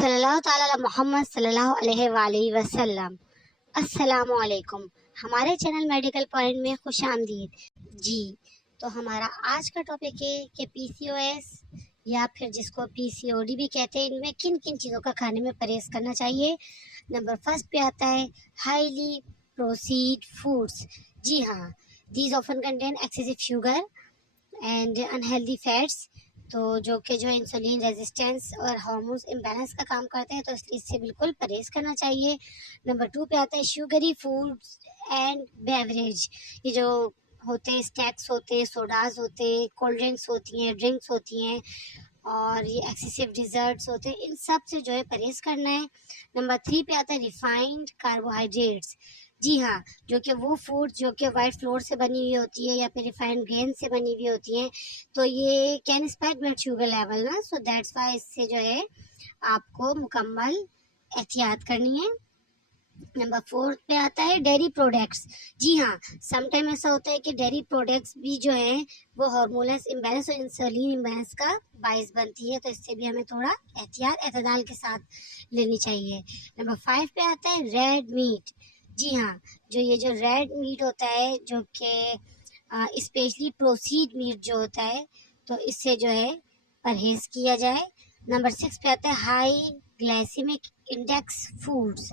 सल्लल्लाहु ताला अला मोहम्मद सल्लल्लाहु अलैहि वसल्लम। अस्सलामु अलैकुम। हमारे चैनल मेडिकल पॉइंट में खुश आमदीद जी। तो हमारा आज का टॉपिक है कि पीसीओएस या फिर जिसको पीसीओडी भी कहते हैं, इनमें किन किन चीज़ों का खाने में परहेज करना चाहिए। नंबर फर्स्ट पे आता है हाईली प्रोसीड फूड्स। जी हाँ, these often contain excessive sugar and unhealthy fats, तो जो इंसुलिन रेजिस्टेंस और हार्मोन्स इम्बैलेंस का काम करते हैं, तो इसलिए इससे बिल्कुल परहेज करना चाहिए। नंबर 2 पे आता है शुगरी फूड्स एंड बेवरेज। ये जो होते हैं स्नैक्स होते हैं, सोडाज होते हैं, कोल्ड ड्रिंक्स होती हैं, ड्रिंक्स होती हैं और ये एक्सेसिव डिज़र्ट्स होते हैं, इन सब से जो है परहेज करना है। नंबर 3 पे आता है रिफाइंड कार्बोहाइड्रेट्स। जी हाँ, जो कि वो फूड जो कि वाइट फ्लोर से बनी हुई होती है या फिर रिफाइंड ग्रेन से बनी हुई होती हैं, तो ये can spike blood sugar level ना, सो दैट्स वाई इससे जो है आपको मुकम्मल एहतियात करनी है। नंबर 4 पे आता है डेयरी प्रोडक्ट्स। जी हाँ, समटाइम ऐसा होता है कि डेयरी प्रोडक्ट्स भी जो है वो हार्मोनल इम्बैलेंस और इंसुलिन इम्बैलेंस का बायस बनती है, तो इससे भी हमें थोड़ा एहतियात एतदाल के साथ लेनी चाहिए। नंबर 5 पे आता है रेड मीट। जी हाँ, जो रेड मीट होता है, जो कि स्पेशली प्रोसीड मीट जो होता है, तो इससे जो है परहेज किया जाए। नंबर 6 पे आता है हाई ग्लाइसेमिक इंडेक्स फूड्स।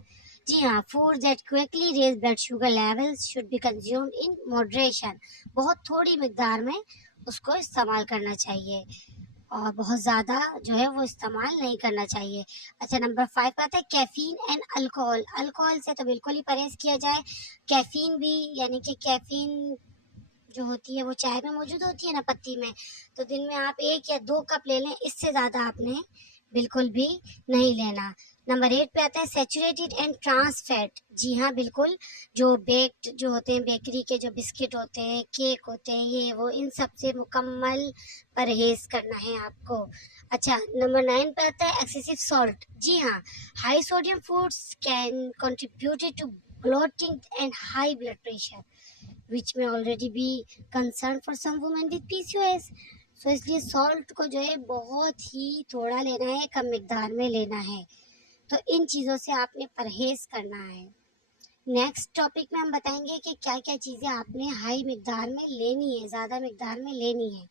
जी हाँ, food that quickly raise blood sugar levels should be consumed in moderation. बहुत थोड़ी मिकदार में उसको इस्तेमाल करना चाहिए और बहुत ज़्यादा जो है वो इस्तेमाल नहीं करना चाहिए। अच्छा, नंबर 5 पे आता है कैफ़ीन एंड अल्कोहल। अल्कोहल से तो बिल्कुल ही परहेज किया जाए। कैफ़ीन भी, यानी कि कैफ़ीन जो होती है वो चाय में मौजूद होती है ना, पत्ती में, तो दिन में आप 1 या 2 कप ले लें, इससे ज़्यादा आपने बिल्कुल भी नहीं लेना। नंबर 8 पे आता है सैचुरेटेड एंड ट्रांस फैट। जी हाँ, बिल्कुल, जो बेक्ड जो होते हैं, बेकरी के जो बिस्किट होते हैं, केक होते हैं, ये वो, इन सब से मुकम्मल परहेज करना है आपको। अच्छा, नंबर 9 पे आता है एक्सेसिव सॉल्ट। जी हाँ, high sodium foods can contributed to bloating and high blood pressure which may already be concern for some women with PCOS. सो इसलिए सॉल्ट को जो है बहुत ही थोड़ा लेना है, कम मिकदार में लेना है, तो इन चीज़ों से आपने परहेज करना है। नेक्स्ट टॉपिक में हम बताएंगे कि क्या क्या चीज़ें आपने हाई मिकदार में लेनी है, ज़्यादा मिकदार में लेनी है।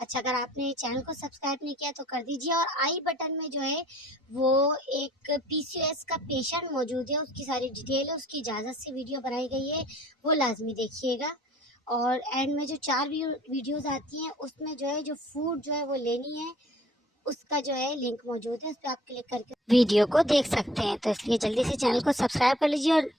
अच्छा, अगर आपने चैनल को सब्सक्राइब नहीं किया तो कर दीजिए, और आई बटन में जो है वो एक पीसीओएस का पेशेंट मौजूद है, उसकी सारी डिटेल है, उसकी इजाज़त से वीडियो बनाई गई है, वो लाजमी देखिएगा। और एंड में जो 4 वीडियोस आती हैं, उसमें जो है जो फूड जो है वो लेनी है, उसका जो है लिंक मौजूद है, उस पर आप क्लिक करके वीडियो को देख सकते हैं। तो इसलिए जल्दी से चैनल को सब्सक्राइब कर लीजिए और